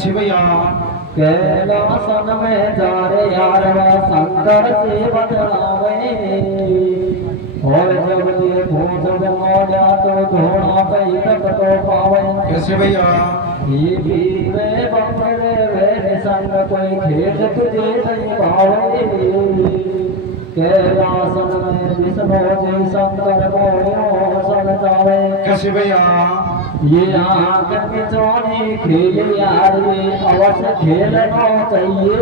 कैसे भैया? कैलासन में जा रे यारवा शंकर से बदलावे और जब ये भूत मोड़ा तो धोना पे तक तो पावे। कैसे भैया? ये वीर में बपरे वे संग कोई खेत तुझे नहीं पावे। कैलासन में विष्णु जी शंकर मोड़ियों सब जावे। कैसे भैया? ये आँख के चोरी खेल यार ये अवश्य खेलना चाहिए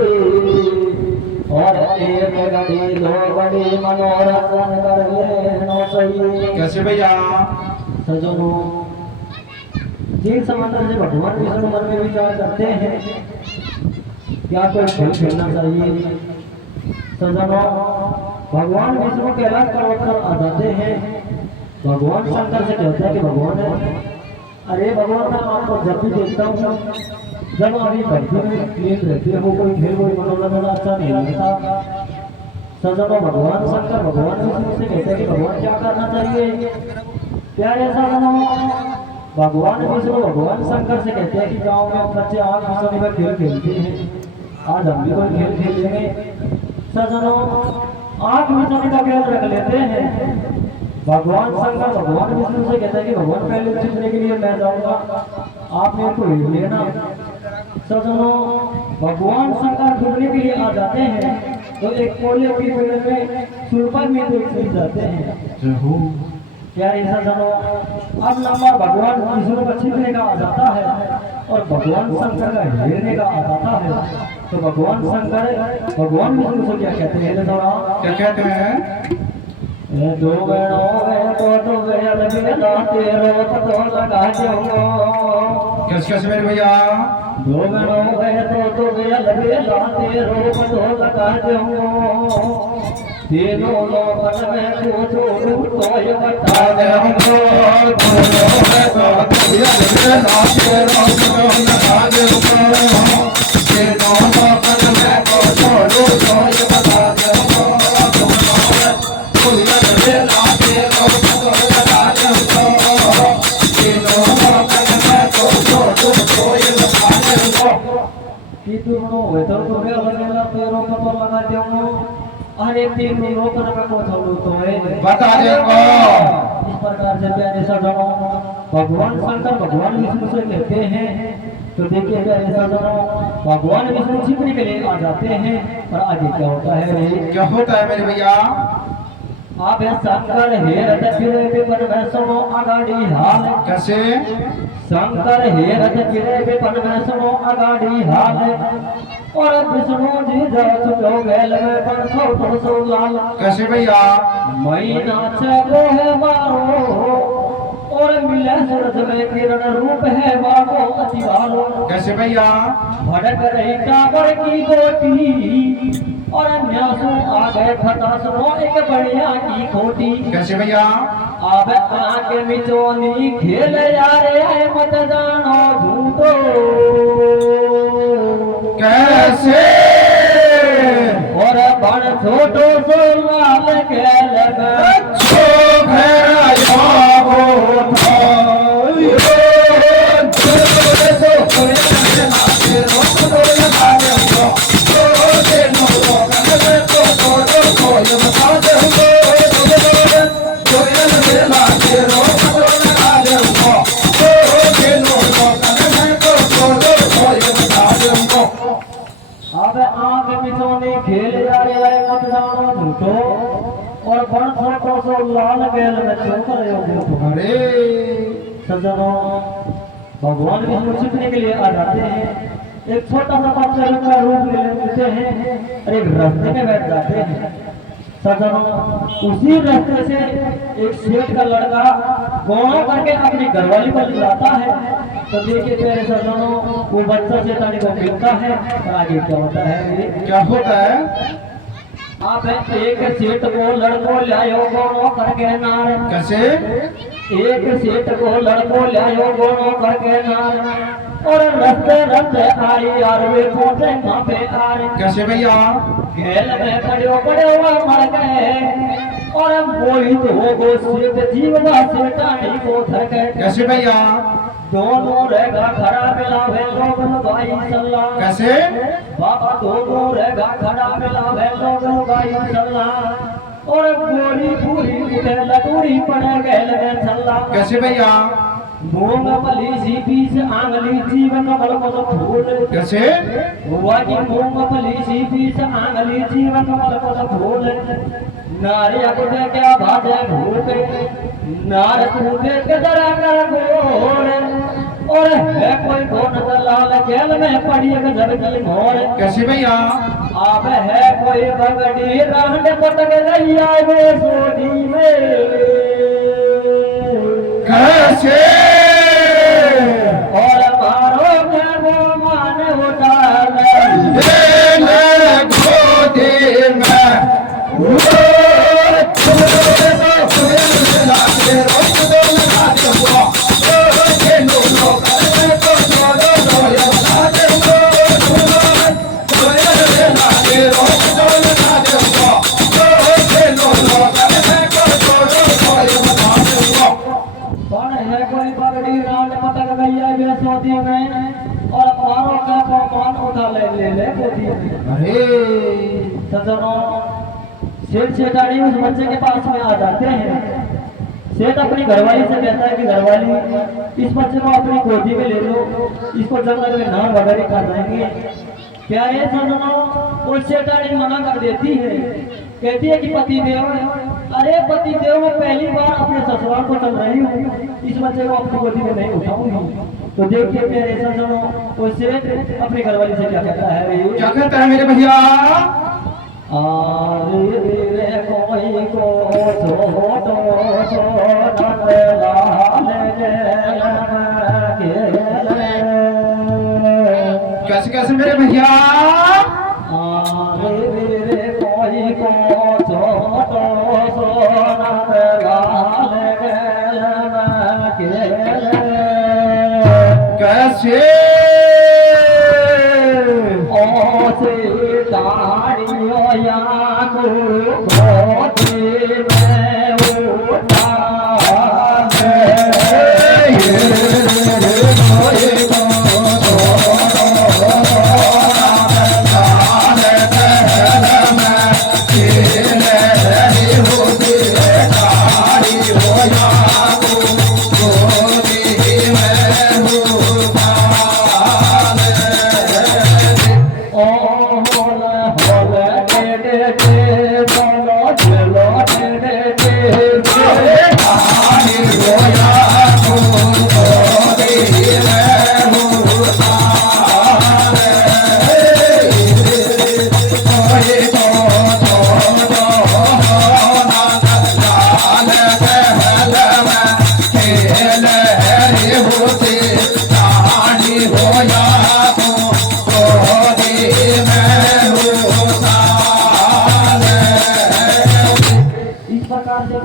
और एक घड़ी दो घड़ी मनोरंजन कर लेना चाहिए। कैसे भैया? सजनों, जीव समंदर से भगवान विष्णु मन में विचार करते हैं क्या कोई खेल खेलना चाहिए। सजनों, भगवान विष्णु कैलाश पर्वत पर आ जाते हैं। भगवान शंकर से कहते हैं कि भगवान, अरे भगवान मैं आपको जब भी देखता हूँ जब अभी भक्ति में क्लीन रहती है वो कोई खेल कोई मनोरंजन अच्छा नहीं लगता। सजनों, भगवान शंकर भगवान विष्णु से कहते हैं कि भगवान क्या करना चाहिए। प्यारे सजनों, भगवान विष्णु भगवान शंकर से कहते हैं कि गाँव में बच्चे आग विष्णु में खेल खेलते हैं, आज हम भी कोई खेल खेलेंगे। सजनों, आग विष्णु का खेल रख लेते हैं। भगवान शंकर भगवान विष्णु से कहता है कि भगवान पहले जीतने के लिए मैं जाऊंगा, आप मेरे को हिल लेना। सजनों, भगवान शंकर ढूंढने के लिए आ जाते हैं तो एक कोले की पेड़ में सुरपा में देख जाते हैं। प्यारे सजनों, अब नंबर भगवान विष्णु का छीनने का आ जाता है और भगवान शंकर का घेरने का आ जाता है। तो भगवान शंकर भगवान विष्णु से क्या कहते हैं? क्या कहते हैं? दो बहनों में तो तेरो तो लगा जाऊंगा। कैसे कैसे मेरे भैया? दो बहनों में तो तेरो तो लगा जाऊंगा। तीनों लोगन में पूछो तो ये बता जाऊंगा। अरे तीन लोगों का तो बता देंगे। इस प्रकार से प्यारे सजनों, भगवान शंकर भगवान विष्णु से कहते हैं। तो देखिए प्यारे सजनों, भगवान विष्णु छिपने के लिए आ जाते हैं और आगे क्या होता है? क्या होता है मेरे भैया? आप शंकर हेरत फिरे विपन में सुनो अगाड़ी हाल। कैसे? शंकर हेरत फिरे विपन में सुनो अगाड़ी हाल और विष्णु जी जब चुको गैल में पर सो लाल। कैसे भैया? महीना चलो है मारो और मिले सूरज में किरण रूप है बाबो अति भालो। कैसे भैया? भड़क रही काबर की गोटी और न्यासू आ गए खता सुनो एक बढ़िया की खोटी। कैसे भैया? अब आके मिचोनी खेल यारे मत जानो झूठो। कैसे? और बड़ छोटो सो लाल खेल खेल जा रहे मत जानो झूठो और बड़ छोटो सो लाल गेल में चौक रहे हो। अरे सजनों, भगवान विष्णु छिपने के लिए आ जाते हैं। एक छोटा सा बच्चा का रूप ले लेते हैं और एक रास्ते में बैठ जाते हैं। सजनों, उसी रास्ते से एक सेठ का लड़का गौड़ा करके अपनी घरवाली को लाता है। तो देखिए मेरे सजनों, वो बच्चा शैतानी को मिलता है और आगे क्या होता है? क्या होता है? आप एक सेठ को लड़को लायो गोनो करके नार। कैसे? एक सेठ को लड़को लायो गोनो करके नार और रस्ते रस्ते आई यार वे पहुंचे वहां पे आर। कैसे भैया? खेल में पड़े हुआ मर गए और मोहित हो गो सेठ जीवना सेठानी को धर गए। कैसे भैया? दोनों रहेगा खड़ा मिला है लोगन भाई सल्ला कैसे बाबा दोनों रहेगा खड़ा मिला है लोगन भाई सल्ला और गोरी पूरी उठे लटूरी पड़े गैल में सल्ला कैसे भैया मूंगफली सी बीस आंगली जीवन कमल को फूल कैसे हुआ कि मूंगफली सी बीस आंगली जीवन कमल को फूल नारी अपने क्या बात है भूख नार तूने के जरा कर गोर और है कोई कौन दलाल जेल में पड़ी है जब की मोर कैसे भैया अब है कोई बगड़ी रांड पटक गई आवे सोनी में कैसे और मारो के वो मान उतार गोदे में कौन है कोई पगड़ी रांड पटक गई है बेसोदी में और मारो का मान उठा ले गोदी में अरे सजनों सेठ सेठानी उस बच्चे के पास में आ जाते हैं सेठ अपनी घरवाली से कहता है कि घरवाली इस बच्चे को अपनी गोदी में ले लो इसको जंगल में नाम वगैरह खा जाएंगे प्यारे सजनों उस सेठानी मना कर देती है कहती है कि पति देव अरे पति देव मैं पहली बार अपने ससुराल को चल रही हूँ इस बच्चे को अपनी गोदी में नहीं उठाऊंगी तो देखिए प्यारे सजनों वो सेठ अपनी घरवाली से क्या कहता है क्या कहता है मेरे भैया आरे रे कोई को छोटो छोटन लाल कैसे कैसे मेरे भैया आरे रे कोई को छोटो छोटन लाल कैसे ओसे दाड़ियों या को गोदी में उठा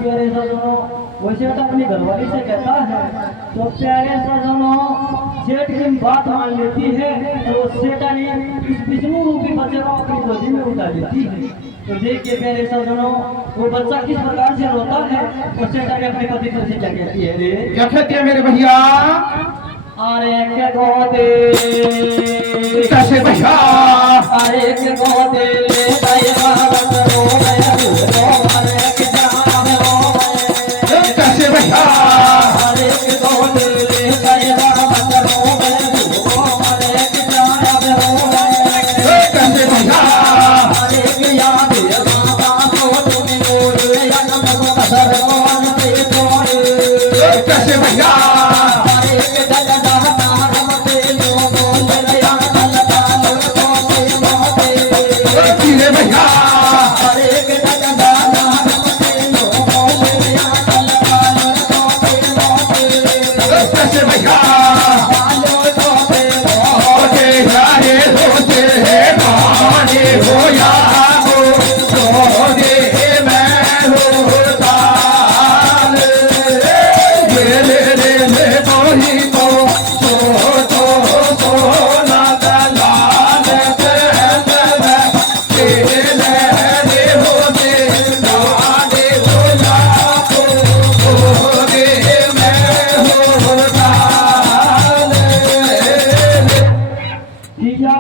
प्यारे सजनों वो सेठ अपनी घरवाली से कहता है तो प्यारे सजनों सेठ की बात मान लेती है तो सेठानी इस विष्णु रूपी बच्चे को अपनी गोदी में उठा लेती है तो देखिए प्यारे सजनों वो बच्चा किस प्रकार से रोता है और सेठानी अपने पति पर से क्या कहती है रे क्या कहती है मेरे भैया अरे के गोदे कैसे भैया अरे के गोदे दया रो रो अरे के जान रो कैसे भैया अरे के गोदे दया रो रो अरे के जान रो कैसे भैया अरे के याद बाबा को तुम बोले या नम को कसर कौन पे तोड़े कैसे भैया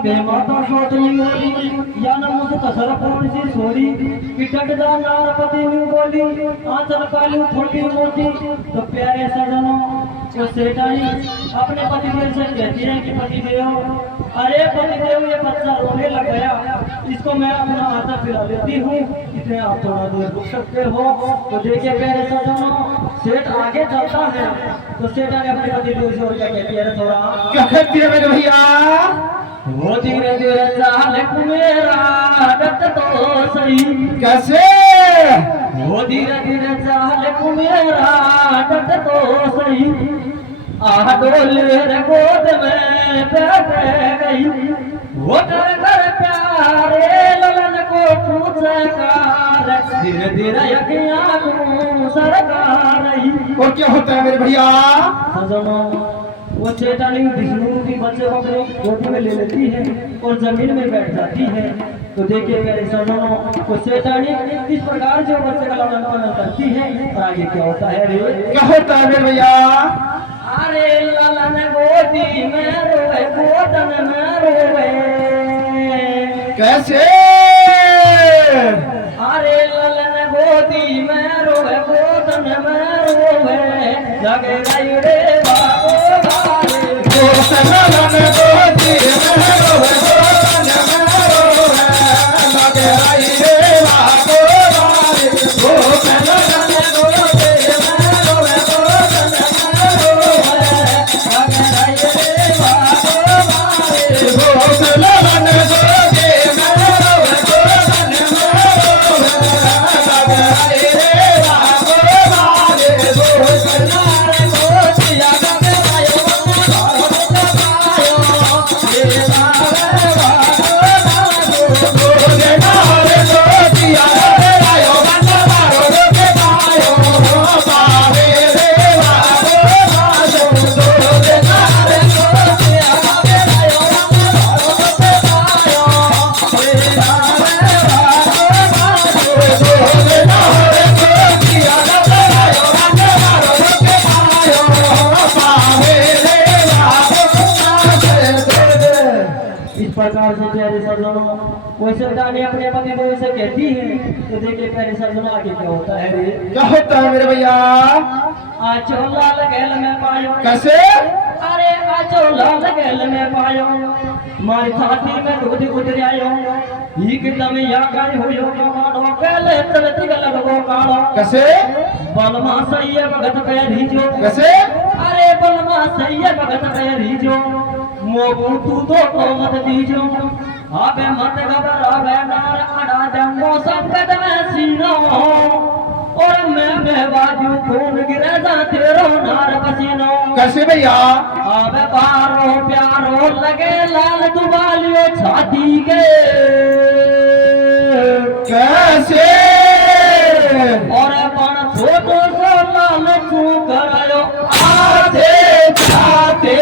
बे माता सोतनी बोली या न मुझ कसर कौन सी सोरी कि डटदा नारपति न्यू बोली आंचल कालू थोड़ी मोटी। तो प्यारे सजनों वो सेठानी अपने पतिदेव से कहती है कि पतिदेव, अरे पतिदेव ये बच्चा रोने लग गया, इसको मैं अपना हाथ पिला लेती हूँ, इतने आप थोड़ा दूर रुक सकते हो। तो देखिए प्यारे सजनों सेठ आगे चलता है तो सेठानी अपने पतिदेव से और क्या कहती है थोड़ा क्या कहती है मेरे भैया? वो धीरे धीरे चाल मेरा डट तो सही। कैसे? वो धीरे धीरे चाल मेरा डट तो सही। आह डोले रे गोद में बैठ गई, वो घर घर प्यारे ललन को पूछे कार, धीरे धीरे यकियां को सरकार रही। और क्या होता है मेरे भैया? सजनों वो चेतानी विष्णु की बच्चे को अपने गोदी में ले लेती है और जमीन में बैठ जाती है। तो देखिए मेरे सजनों वो चेतानी इस प्रकार जो बच्चे का लालन पालन करती है और आगे क्या होता है रे? क्या होता है मेरे भैया? अरे ललन गोदी में रोए, गोदन में रोए। कैसे? अरे ललन गोदी में रोए, गोदन में रोए। लगे गई रे बाबो बारे, ललन गोदी में रोए, गोदन में रोए। लगे आई रे बाबो बारे, ललन गोदी में रोए, गोदन में रोए। लगे आई रे बाबो बारे, ललन गोदी में रोए, गोदन में रोए। लगे आई रे बाबो बारे, ललन गोदिया लगे आयो इस प्रकार से प्यारे सजनों वैसे रानी अपने पतिदेव से कहती है। तो देखिए प्यारे सजनों आगे क्या होता है रे? क्या होता है मेरे भैया? आचो लाल गैल में पायो। कैसे? अरे आचो लाल गैल में पायो, मारी छाती में दूध उतर आयो। एकदम या गाय होयो काड़ो, पहले चलती गलत वो काड़ो। कैसे? बलमा सही है भगत पैरी जो। कैसे? अरे बलमा सही है भगत पैरी जो, मोबू तू तो मत दीजो। आबे मत घबरावे नार अड़ा जंगो संकट में सीनो, और मैं बाजू खून गिरे जा तेरो नार पसीनो। कैसे भैया? आबे पारो प्यारो लगे लाल दुबालियो छाती के। कैसे? और पण छोटो सो लाल तू करायो आधे जाते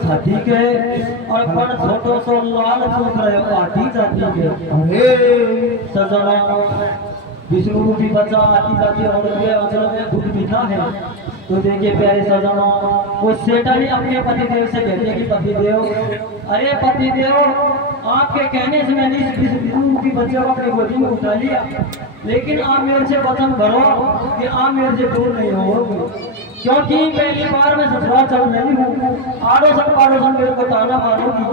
छाती के और पण छोटो सो लाल सूख रहे पाटी जाती के। अरे सजना विष्णु रूपी बच्चा आती जाती और उनके अंचल में दूध पीता है। तो देखिए प्यारे सजनों वो सेठानी अपने पतिदेव से कहते हैं कि पतिदेव, अरे पतिदेव आपके कहने से मैंने इस विष्णु रूपी बच्चे को अपनी गोदी में उठा लिया, लेकिन आप मेरे से वचन भरो कि आप मेरे से दूर नहीं होगे, क्योंकि पहली बार मैं ससुराल चल रही हूँ, आड़ोसन पाड़ोसन मेरे को ताना मारूंगी।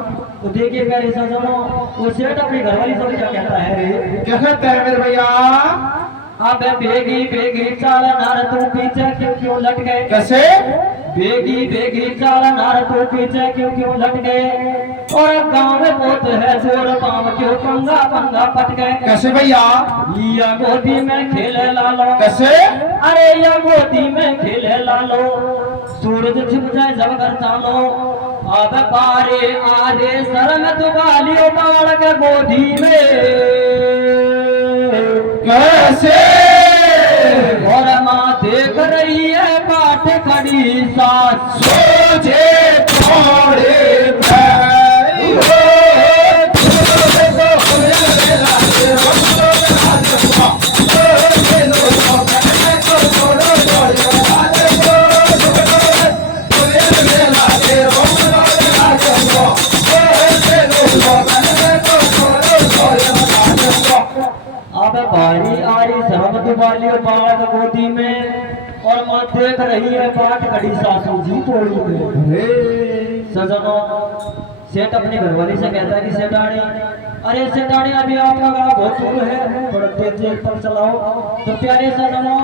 तो देखिए प्यारे सजनों वो सेठ अपनी घरवाली से क्या कहता है रे? क्या कहता है मेरे भैया? अबे बेगी बेगी चाल नार तू पीछे क्यों क्यों लट गए? कैसे? बेगी बेगी चाल नार तू पीछे क्यों क्यों लट गए? और गाँव में बहुत है जोर पाँव क्यों पंगा पंगा पट गए? कैसे भैया? या गोदी में खेले लालो। कैसे? अरे या गोदी में खेले लालो, सूरज छिप जाए जब घर चालो। अब बारे आरे सर में तू गालियो बाल के गोदी में। कैसे? और सोचे थोड़े भाई हो अब बारी आई सरमत वाली बात गोदी में और माँ देख रही है बाट खड़ी सासू जी टोली में। सजनों सेठ अपनी घरवाली से कहता है कि सेठानी, अरे सेठानी अभी आपका गाँव बहुत दूर है, थोड़ा तेज पर चलाओ। तो प्यारे सजनों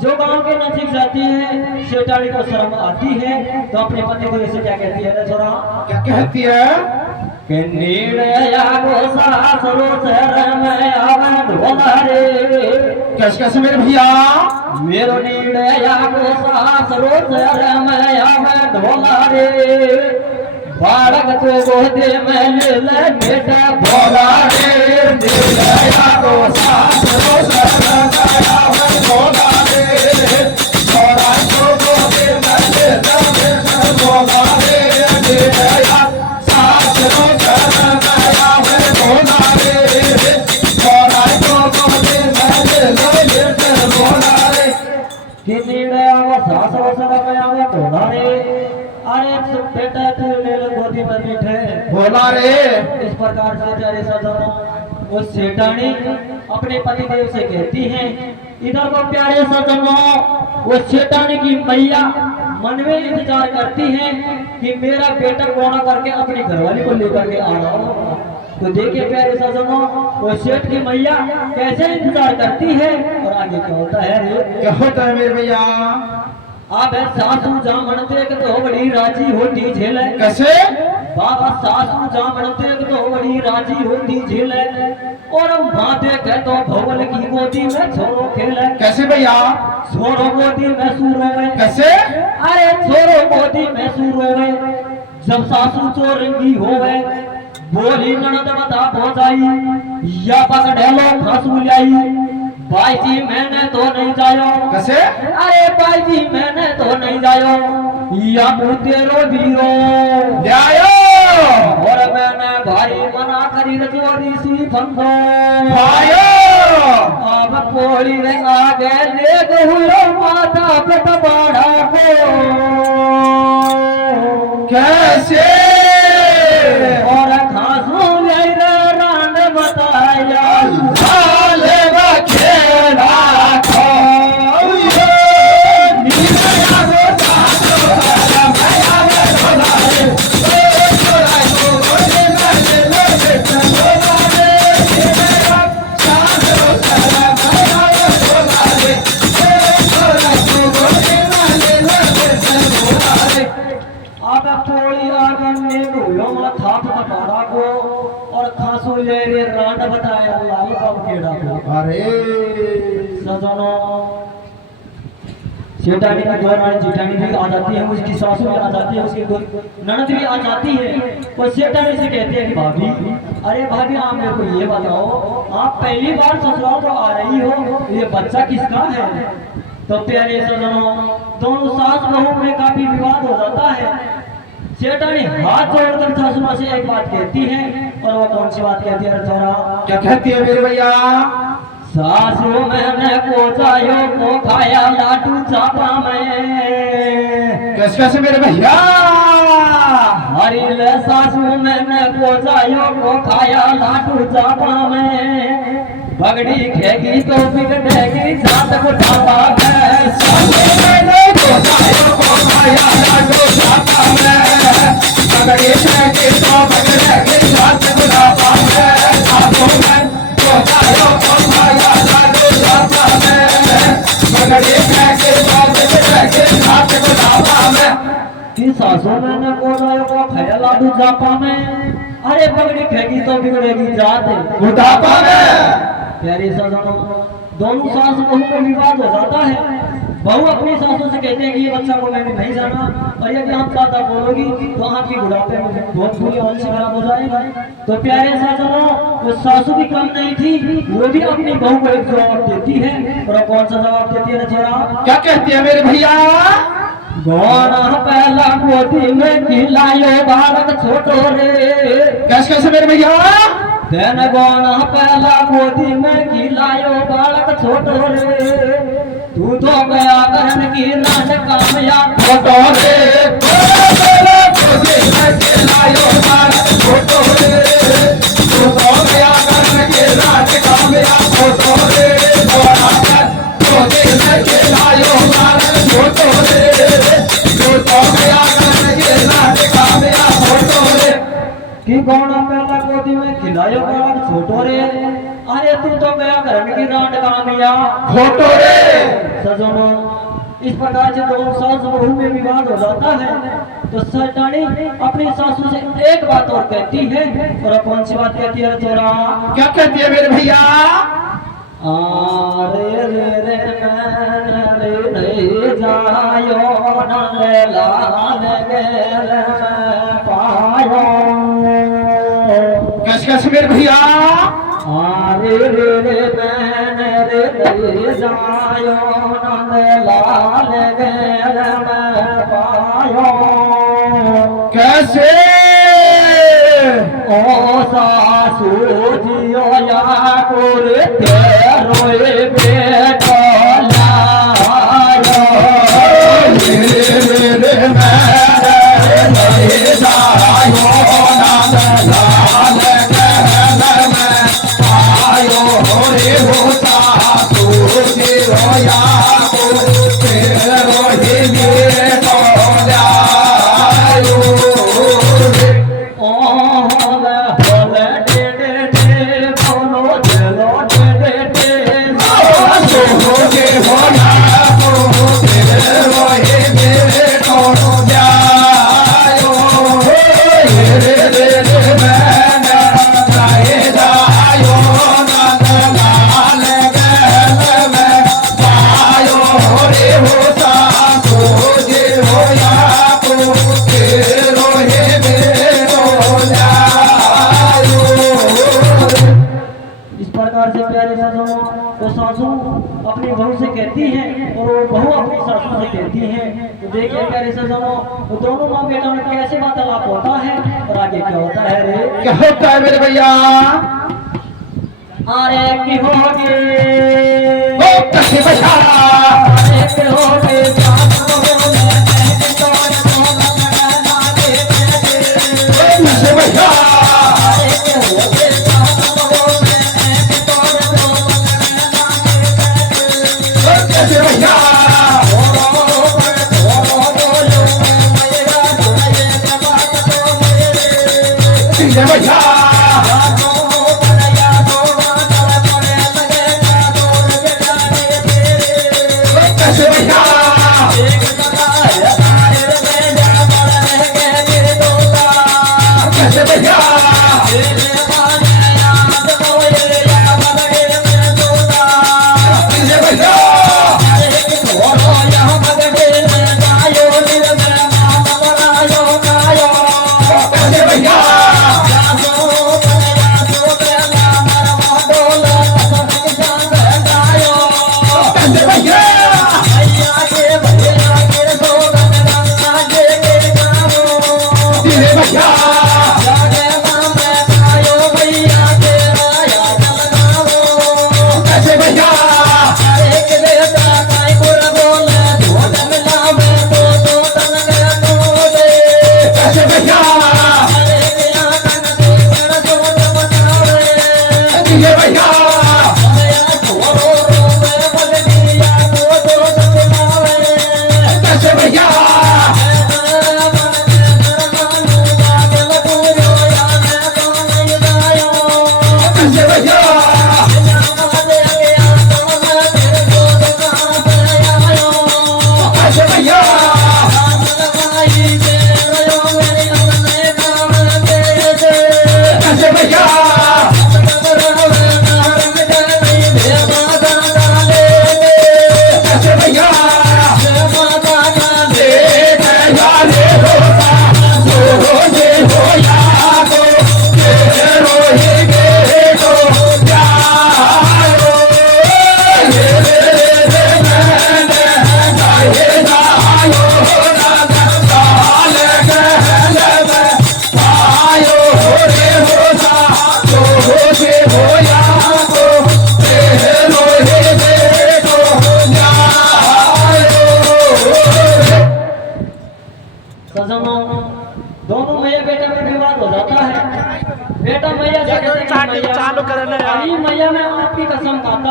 जो गांव के नजदीक जाती है सेठानी को शर्म आती है तो अपने पति को ऐसे क्या कहती है छोरा, क्या कहती है कि नीड़या को सासरो शहर में आवे ढोला रे। कैसे मेरे भैया मेरो नीड़या को सासरो शहर में आवे ढोला रे। बालक तो गोदे में ले ले बेटा भोला रे नीड़या को सासरो शहर में आवे ढोला रे। भोला को गोदे में ले ले बेटा भोला रे नीड़या सासरो शहर में आवे ढोला रे। भोला को गोदे में ले ले बेटा भोला रे। कि नीड़या को सासरो शहर में आवे ढोला रे। अरे बेटा तू मेरे गोदी में बैठे भोला रे। इस प्रकार से प्यारे सजनों वो सेठानी अपने पति देव से कहती है। इधर को प्यारे सजनों वो सेठानी की मैया मन में इंतजार करती है कि मेरा बेटा कौन करके अपनी घरवाली को लेकर के आ रहा हो। तो देखिए प्यारे सजनों वो सेठ की मैया कैसे इंतजार करती है और आगे क्या होता है रे। क्या होता है मेरे भैया अब सासू जामन देख तो बड़ी राजी होती झेले। कैसे बाबा सासू जामन देख तो बड़ी राजी होती झेले और माँ देखे तो भवन की गोदी में छोरो खेले। कैसे भैया छोरो गोदी में सूरो में कैसे अरे छोरो गोदी में सूरो में जब सासू चोरंगी होवे बोली ननद बता पहुंचाई या पकड़े लो फांसू लाई। भाई जी मैंने तो नहीं जायो कैसे अरे भाई जी मैंने तो नहीं जायो या तेरो वीरो जायो और मैंने भाई मना करी चोरी सी फंदो भाइयो अब पोली रे आगे ले गहुलो माता पे बाड़ा को कैसे और खासू ले रे रान बताया हाले खेला खो नीला को सासो मैं आवे ढोला रे। छोरा को गोदे में ले ले बेटा ढोला रे। नीला सासो मैं आवे ढोला रे। छोरा को गोदे में ले ले बेटा ढोला रे। अब पोली आगे ने गहुलो माथा पे बाड़ा को और खासू ले रे रान बताया लाल बाब केड़ा को। अरे सजनों सेठानी की दो रानी जेठानी भी आ जाती है, उसकी सासू भी आ जाती है, उसकी ननद भी आ जाती है। और सेठानी से कहती है कि भाभी अरे भाभी आप मेरे को ये बताओ आप पहली बार ससुराल तो आ रही हो ये बच्चा किसका है। तो प्यारे सजनों दोनों सास बहू में काफी विवाद हो जाता है। सेठानी हाथ जोड़कर सासू माँ से एक बात कहती है और वो कौन सी बात कहती है छोरा, क्या कहती है मेरे भैया सासू मैंने को जायो को खाया लाडू चापा में। कैसे मेरे भैया हरी ले सासू मैंने को जायो को खाया लाडू चापा में। पगड़ी खेगी तो बिगड़ेगी जात को ढापा है। सासू मैंने को जायो को खाया लाडू चापा में। पगड़ी खेगी तो बिगड़ेगी जात को ढापा है। सासू मैंने को जायो को खाया लाडू चापा में। पगड़ी खेगी तो बिगड़ेगी जात को ढापा में। कि सासू मैंने को जायो को खाया लाडू चापा में। अरे पगड़ी खेगी तो बिगड़ेगी जात बुढ़ापा में। प्यारी सजनों दोनों सास बहू का विवाद हो जाता है। बहू अपनी सासों से कहते हैं कि ये बच्चा को मैंने नहीं जाना और यदि आप ज्यादा बोलोगी तो आपकी बुढ़ापे में बहुत बुरी हालत खराब हो जाएगी। तो प्यारे सजनों वो सासू भी कम नहीं थी, वो भी अपनी बहू को एक जवाब देती है। और कौन सा जवाब देती है छोरा, क्या कहती है मेरे भैया गोना पहला गोदी में खिलायो बालक छोटो रे। कैसे कैसे मेरे भैया? तेन गोना पहला गोदी में खिलायो बालक छोटो रे। तू तो गया करन की रान कामयाब छोटो रे, गोदी में खिलायो बालक छोटो रे। तू तो गया करन की रान कामयाब छोटो रे। गोदी में खिलायो बालक छोटो रे। तू तो गया करन की रान कामयाब छोटो रे। कि गोना पहला गोदी में खिलायो बालक छोटो रे। अरे तू तो गया करन की रान कामयाब छोटो रे। सजनो इस प्रकार से दोनों सास बहू में विवाद हो जाता है तो सरदानी अपनी सासू से एक बात और कहती है। और कौन सी बात कहती है तोरा? क्या कहती है मेरे भैया? रे रे रे मैंने रे जायो नंद लाल गेल पायो। कैसे कैसे मेरे भैया? रे रे रे मैंने रे जायो नंद लाल गेल पायो। कैसे? ओ सासू जियो या कुर तेरोए बेटा लायो। रे मैं नहीं जायो नंद लाल कहल में आयो रे हो सासू जियो या कुर तेरोए बेटा लायो। सासू अपनी बहू से कहती है और वो बहू अपनी सासू से कहती है। तो देखिए प्यारे सजनों वो दोनों माँ बेटा में कैसे वार्तालाप होता है और आगे क्या होता है रे? क्या होता है मेरे भैया? अरे की होगी कैसे भैया? अरे की होगी कैसे भैया? कैसे भैया? कैसे भैया? कैसे भैया? कैसे भैया? कैसे भैया? कैसे भैया?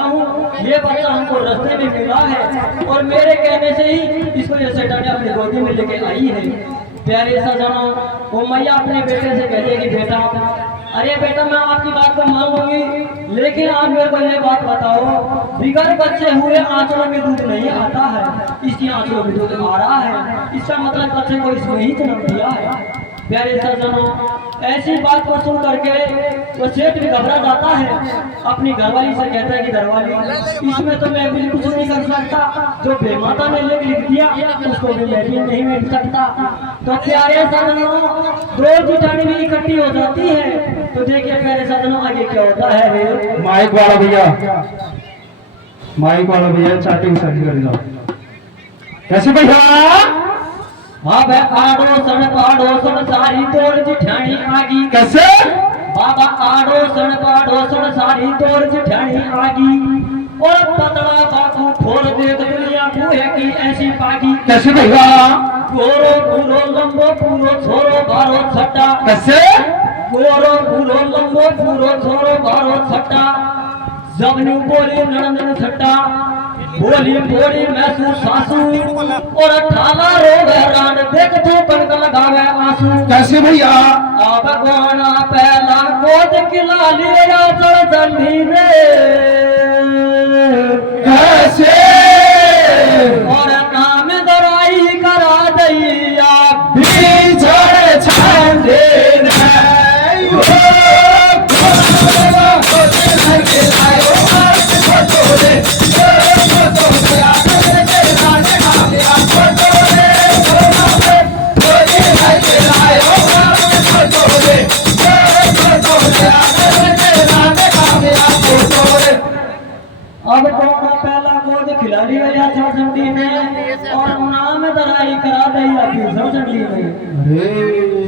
हूँ ये बच्चा हमको रास्ते में मिला है और मेरे कहने से ही इसको ये सेठानी अपनी गोदी में लेके आई है। प्यारे सजनों, वो मैया अपने बेटे से कहेगी बेटा, अरे बेटा मैं आपकी बात को मान लूंगी, लेकिन आप मेरे को ये बात बताओ, बिगड़ बच्चे हुए आंचलों में दूध नहीं आता है, इसकी आंचलों में दूध आ रहा है, इसका मतलब बच्चे को इसमें ही जन्म दिया है। प्यारे सज्जनों, ऐसी बात को सुन करके वो सेठ भी घबरा जाता है, अपनी घरवाली से कहता है कि घरवाली इसमें तो मैं भी कुछ नहीं कर सकता, जो बेमाता ने लिख दिया उसको भी मैं भी नहीं मिट सकता। तो प्यारे सज्जनों, दो जिठानी भी इकट्ठी हो जाती है। तो देखिए प्यारे सज्जनों आगे क्या होता है। माइक वाला भैया, माइक वाला भैया चाटिंग सही कर दो। कैसे भैया? हाँ भाई, आड़ोसन सारी तोड़ जिठानी आगी। कैसे बाबा? आड़ोसन सारी तोड़ जिठानी आगी, और पतला बापू खोल दे दुनिया बूहे की ऐसी पागी। कैसे भैया? गोरो पूरो लंबो पूरो छोरो बारो छट्टा। कैसे? गोरो पूरो लंबो पूरो छोरो बारो छट्टा, जबनू बोली नड़न छट्टा, बोली बोली मैसू सासू, और ठाला रोग हैरान देख तू कनक लगावे आंसू। कैसे भैया? अब गोना पहला गोद खिला लिया चढ़ जल्दी रे। कैसे? और नाम दराई करा दैया बिछड़ छांदे अब कौन पहला गोद खिला लिया सरसंडी में, और नाम दराई करा दैया फिर सरसंडी में।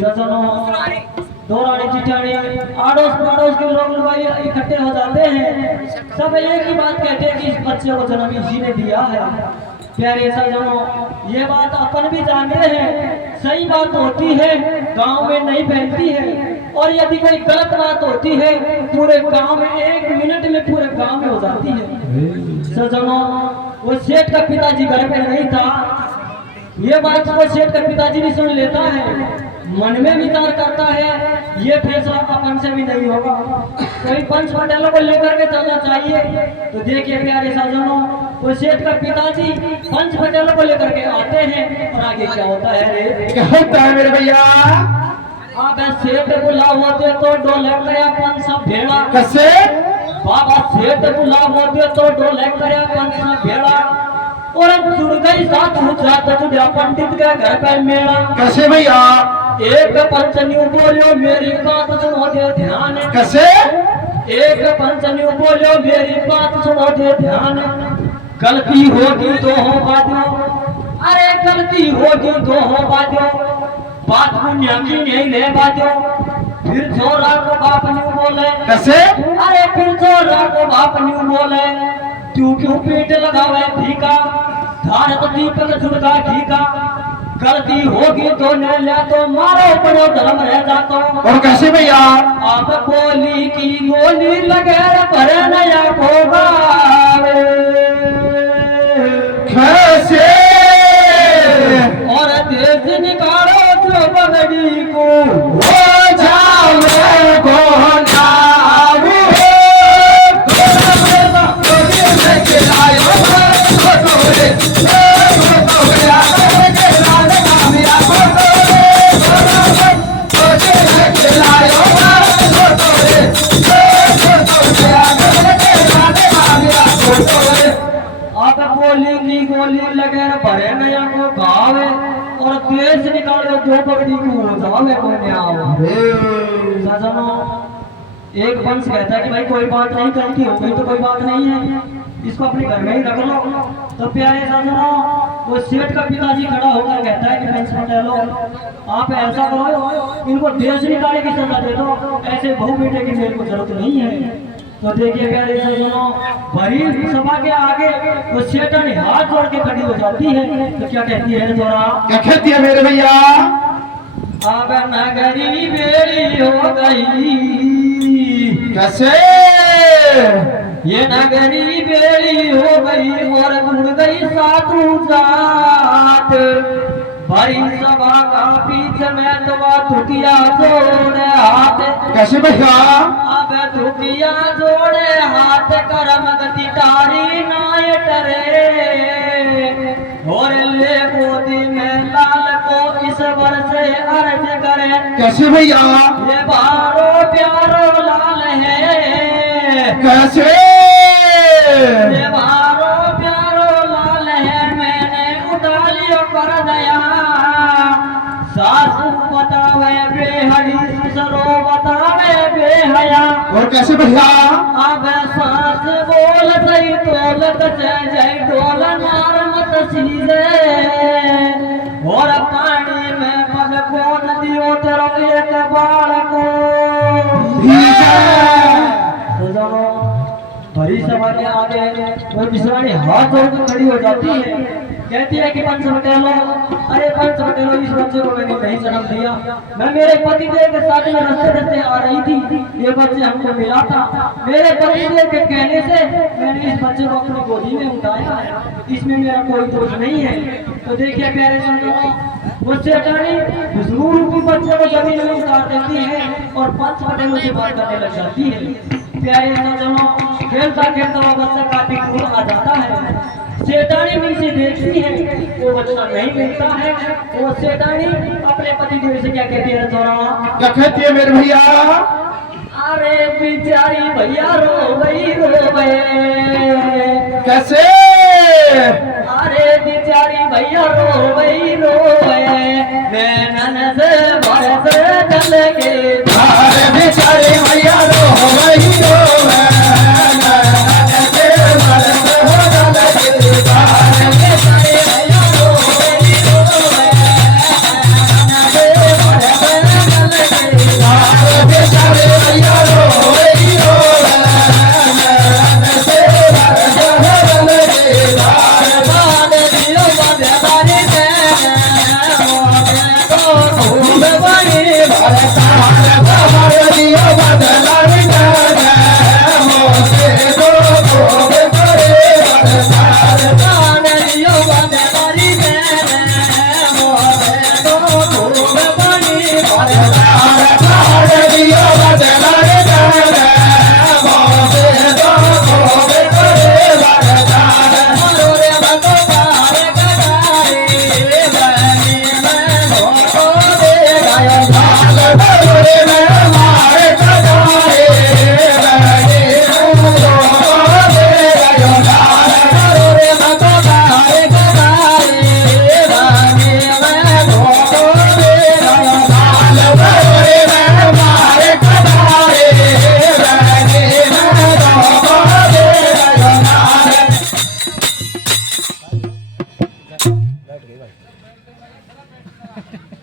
सजनों, दो रानी जिठानी आड़ोस पड़ोस के लोग भाई इकट्ठे हो जाते हैं, सब एक ही बात कहते हैं कि इस बच्चे को जन्म इसी ने दिया है। प्यारे सजनों, ये बात अपन भी जानते हैं, सही बात होती है गांव में नहीं फैलती है, और यदि कोई गलत बात होती है पूरे गांव में 1 मिनट में पूरे गांव में हो जाती है। सजनों, वो सेठ का पिताजी घर पे नहीं था, ये बात वो सेठ का पिताजी भी सुन लेता है, मन में विचार करता है ये फैसला अपन से भी नहीं होगा, कोई पंच पटेलों को लेकर के चलना चाहिए। तो देखिए प्यारे सजनों, वो सेठ का पिताजी पंच पटेलों को लेकर के आते हैं, और आगे क्या होता है रे? क्या होता है मेरे भैया? अब सेठ बुलावते तो डोले गया पंच भेड़ा। कैसे? बाबा सेठ बुलावते तो डोले गया पंच भेड़ा, और जुड़ गई साथ जुड़ा पंडित के घर पर मेला। कैसे भैया? एक पंचन्यू बोलियो मेरी बात सुनो दे ध्यान। कैसे? एक पंचन्यू बोलियो मेरी बात सुनो दे ध्यान, गलती होगी तो हो बाजो, अरे गलती होगी तो हो बाजो, बात पुण्य की नहीं ले बाजो। फिर छोरा को बाप न्यू बोले। कैसे? अरे फिर छोरा को बाप न्यू बोले, तू क्यों पीठ लगावे फीका, धारत दीपक झुलका ठीका, गलती होगी तो न ले तो मारो पड़ो धर्म रह जातो। और कैसे भैया? अब गोली की गोली लगे भरे नया होगा। कैसे? और तेज निकालो जो बगड़ी को हो जावे गोना गोली लगे भरे नया को भावे, और तेज निकालो जो बगड़ी को जावे को न्याव। सजनों, एक वंश कहता है कि भाई कोई बात नहीं, गलती हो गई तो कोई बात नहीं है, इसको अपने घर में ही रख लो। तो प्यारे सजनों, वो सेठ का पिताजी खड़ा होकर कहता है कि पंच पटेलो, आप ऐसा करो, इनको देश निकाले की सजा दे दो, ऐसे बहू बेटे की मेरे को जरूरत नहीं है। तो देखिए प्यारे सजनों, भरी सभा के आगे वो सेठनी हाथ जोड़ के खड़ी हो जाती है। तो क्या कहती है जोरा? क्या कहती है मेरे भैया? अब नगरी बेड़ी हो गई। कैसे? ये नगरी बेड़ी हो गई और उड़ गई साधु जात भाई सभा का बीच में तो दुखिया जोड़े हाथ। कैसे भैया? अब दुखिया जोड़े हाथ करम गति तारी नाय डरे और ले गोदी में लाल को इस वर्ष अर्ज करे। कैसे भैया? ये बारो प्यारो लाल है। कैसे? ये बारो प्यारो लाल है मैंने उठा लियो कर दया। सासू बतावे बेहड़ी ससुरो बतावे बेहया। और कैसे भैया? अब सास बोल सही दौलत जय डोल नार मत सीजे और पानी में पग कौन दियो तेरो एक बाल को। भरी सभा के आगे वो बिस्वानी हाथ जोड़ खड़ी हो जाती है, कहती है कि पंच पटेलो, अरे पंच पटेलो इस बच्चे को मैंने नहीं जन्म दिया। मैं मेरे पति देव के साथ में रास्ते रास्ते आ रही थी, ये बच्चे हमको मिला था। मेरे पति देव के कहने से मैंने इस बच्चे को अपनी गोदी में उठाया है, इसमें मेरा कोई दोष नहीं है। तो देखिए प्यारे संतों, मुझसे अटानी विष्णु रूपी बच्चे को जमीन में उतार देती है और पंच पटेलों से बात करने लग जाती है। प्यारे संतों, खेलता खेलता वो बच्चा काफी दूर आ जाता है। सेठानी नीचे देखती है, वो बच्चा नहीं मिलता है। वो सेठानी अपने पति देव से क्या कहती है? क्या कहती है मेरे भैया? अरे बेचारी भैया रो गई रो गए। कैसे? अरे बेचारी भैया रो गई रो गए। मैं नन से बरस चल के। अरे बेचारे भैया रो गई रो गए।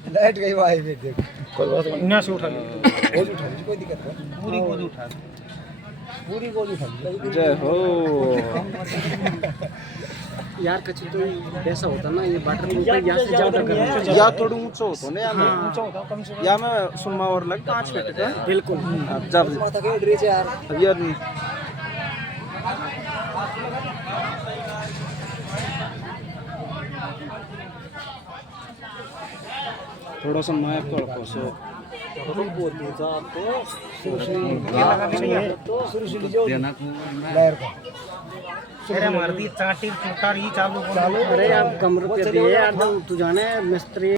लाइट गई भाई देख देख कोई बात नहीं, यहाँ से उठा ली गोद उठा ली कोई दिक्कत नहीं पूरी गोद उठा ली पूरी गोद उठा ली जय हो। यार कच्ची तो ऐसा होता ना ये बटन ऊपर यहाँ से ज्यादा करना या थोड़ा ऊंचा होता ना, या मैं ऊंचा होता कम से कम, या मैं सुनमा और लग 5 मिनट का बिल्कुल अब जब माथा के ड्रेस यार अब यार नहीं थोड़ा सा मैं को सो बोलती है आप तो सुरसुली जो लहर का अरे मार दी चाटी टूटा रही चालू चालू अरे आप कमरे पे दिए यार तू जाने मिस्त्री